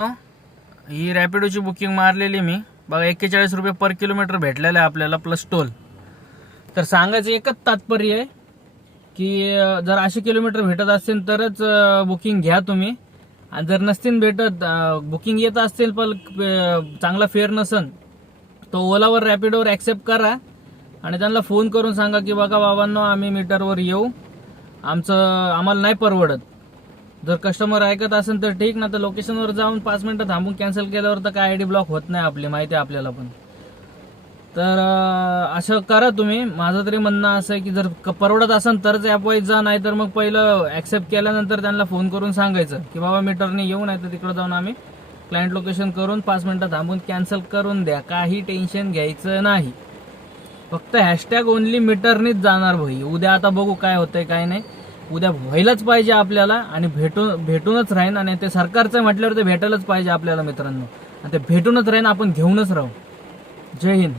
ही रॅपिडोची booking मारलेली मी बघा 41 रुपये पर किलोमीटर भेटलेलं आहे आपल्याला प्लस टोल. तर सांगायचं एकच तात्पर्य आहे की जर 80 किलोमीटर भेटत असतील तरच बुकिंग घ्या तुम्ही, आणि जर नसतील भेटत बुकिंग येत असतील पण चांगला फेअर नसन तर ओलावर रॅपिडोवर ॲक्सेप्ट करा आणि त्यांना फोन करून सांगा की बघा बाबांनो आम्ही मीटरवर येऊ, आम्हाला नाही परवडत. जर कस्टमर ऐकत असेल तर ठीक, ना तर लोकेशनवर जाऊन 5 मिनिटं थांबून कॅन्सल केल्यावर तर काय आयडी ब्लॉक होत नाही आपली, माहिती आहे आपल्याला पण. तर असं करा तुम्ही. माझं तरी म्हणणं असं आहे की जर परवडत असेल तरच ॲप वाईज जा, नाही तर मग पहिलं ॲक्सेप्ट केल्यानंतर त्यांना फोन करून सांगायचं की बाबा मीटरने येऊ, नाही तर तिकडे जाऊन आम्ही क्लायंट लोकेशन करून 5 मिनिटं थांबून कॅन्सल करून द्या. काही टेन्शन घ्यायचं नाही. फक्त हॅशटॅग ओनली मीटरनीच जाणार भाई. उद्या आता बघू काय होतंय काय नाही. उद्या व्हायलाच पाहिजे आपल्याला आणि भेटूनच राहीन, आणि ते सरकारचं म्हटल्यावर ते भेटायलाच पाहिजे आपल्याला मित्रांनो, आणि ते भेटूनच राहीन. आपण घेऊनच राहू. जय हिंद.